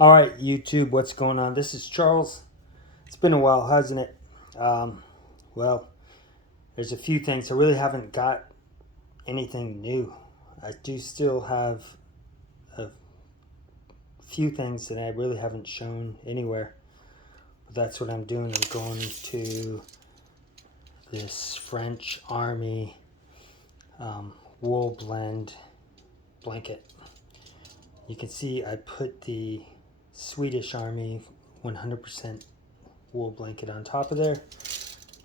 All right, YouTube, what's going on? This is Charles. It's been a while, hasn't it? Um, well, there's a few things. I really haven't got anything new. I do still have a few things that I really haven't shown anywhere. But that's what I'm doing. I'm going to this French Army wool blend blanket. You can see I put the Swedish Army 100% wool blanket on top of there.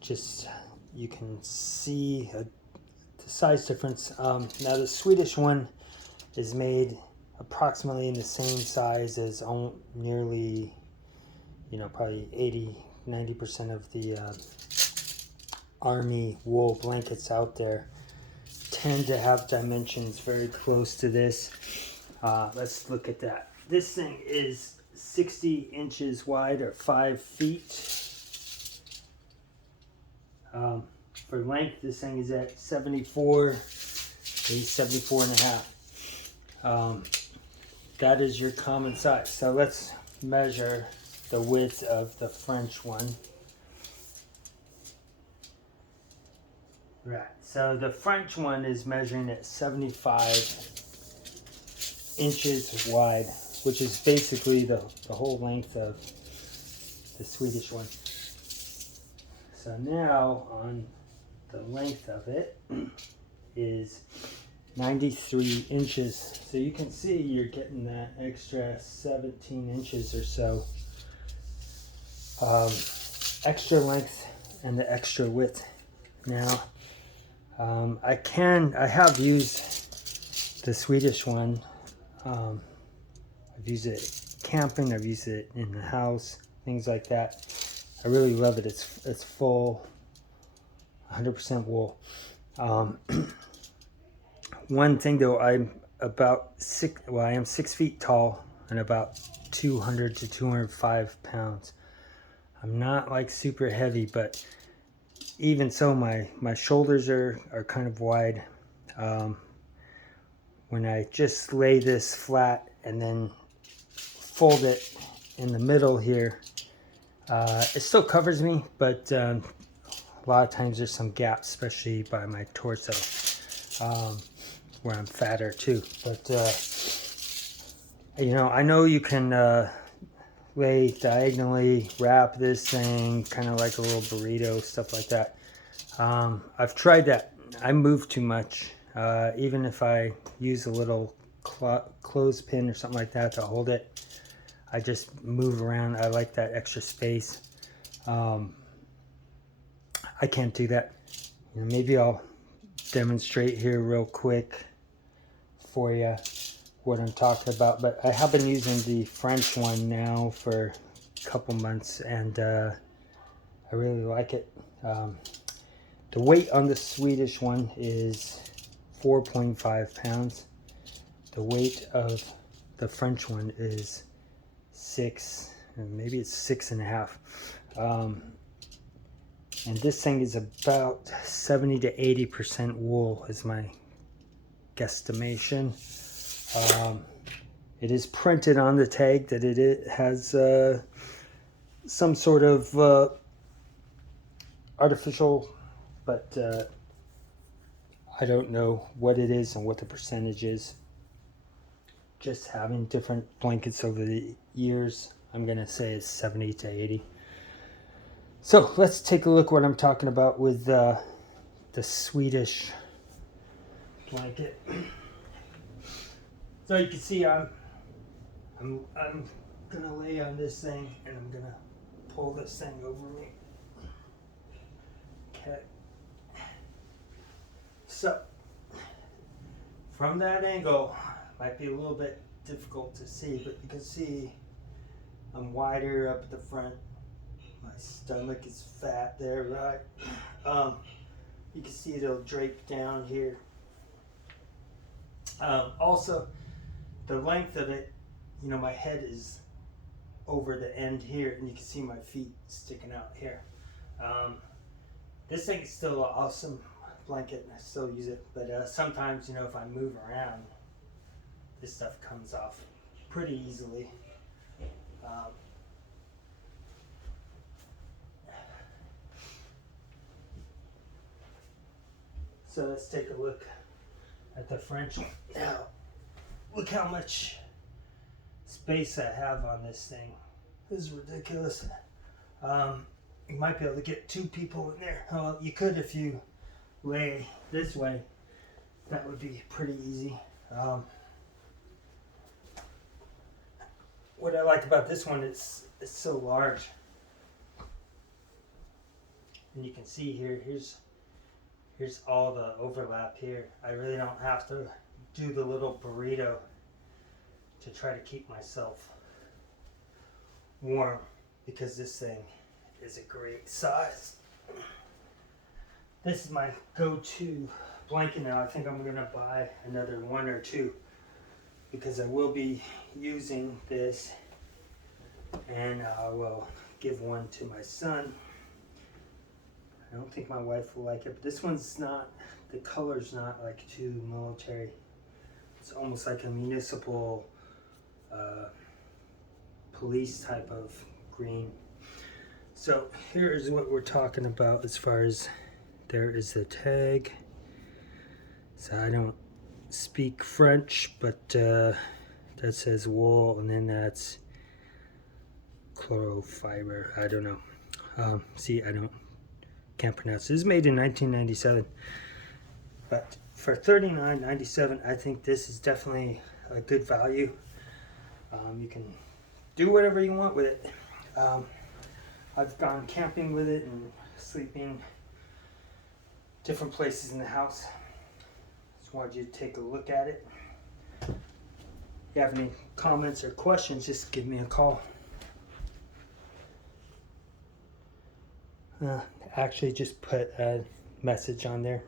Just you can see the size difference. Now the Swedish one is made approximately in the same size as nearly, probably 80-90% of the Army wool blankets out there tend to have dimensions very close to this. Let's look at that. This thing is 60 inches wide, or 5 feet. For length, this thing is at 74, maybe 74 and a half. That is your common size. So let's measure the width of the French one. Right, so the French one is measuring at 75 inches wide, which is basically the whole length of the Swedish one. So now on the length of it is 93 inches. So you can see you're getting that extra 17 inches or so extra length and the extra width. Now I have used the Swedish one. I've used it camping, I've used it in the house, things like that. I really love it. It's full 100% wool. One thing though, I am 6 feet tall and about 200 to 205 pounds. I'm not like super heavy, but even so, my shoulders are kind of wide. When I just lay this flat and then fold it in the middle here, it still covers me, but a lot of times there's some gaps, especially by my torso, where I'm fatter too. But I know you can lay diagonally, wrap this thing kind of like a little burrito, stuff like that. I've tried that. I move too much. Even if I use a little clothespin or something like that to hold it, I just move around. I like that extra space. I can't do that. Maybe I'll demonstrate here real quick for you what I'm talking about. But I have been using the French one now for a couple months, and I really like it. The weight on the Swedish one is 4.5 pounds. The weight of the French one is 6, and maybe it's 6.5. And this thing is about 70 to 80% wool is my guesstimation. It is printed on the tag that it has some sort of artificial, but I don't know what it is and what the percentage is. Just having different blankets over the years, I'm gonna say it's 70 to 80. So let's take a look what I'm talking about with the Swedish blanket. So you can see I'm gonna lay on this thing and I'm gonna pull this thing over me. Okay. So from that angle, might be a little bit difficult to see, but you can see I'm wider up at the front. My stomach is fat there, right? You can see it'll drape down here. Also, the length of it, my head is over the end here, and you can see my feet sticking out here. This thing is still an awesome blanket, and I still use it, but sometimes, if I move around, this stuff comes off pretty easily. So let's take a look at the French one. Now, look how much space I have on this thing. This is ridiculous. You might be able to get 2 people in there. Well, you could if you lay this way. That would be pretty easy. What I like about this one is it's so large. And you can see here, here's all the overlap here. I really don't have to do the little burrito to try to keep myself warm, because this thing is a great size. This is my go-to blanket now. I think I'm gonna buy another 1 or 2, because I will be using this, and I will give one to my son. I don't think my wife will like it, but this one's not, the color's not like too military. It's almost like a municipal police type of green. So here is what we're talking about as far as, there is the tag. So I don't speak French, but that says wool, and then that's chlorofiber. I don't know. See, can't pronounce it. This is made in 1997, but for $39.97, I think this is definitely a good value. You can do whatever you want with it. I've gone camping with it and sleeping different places in the house. Just wanted you to take a look at it. If you have any comments or questions, just give me a call. Actually just put a message on there.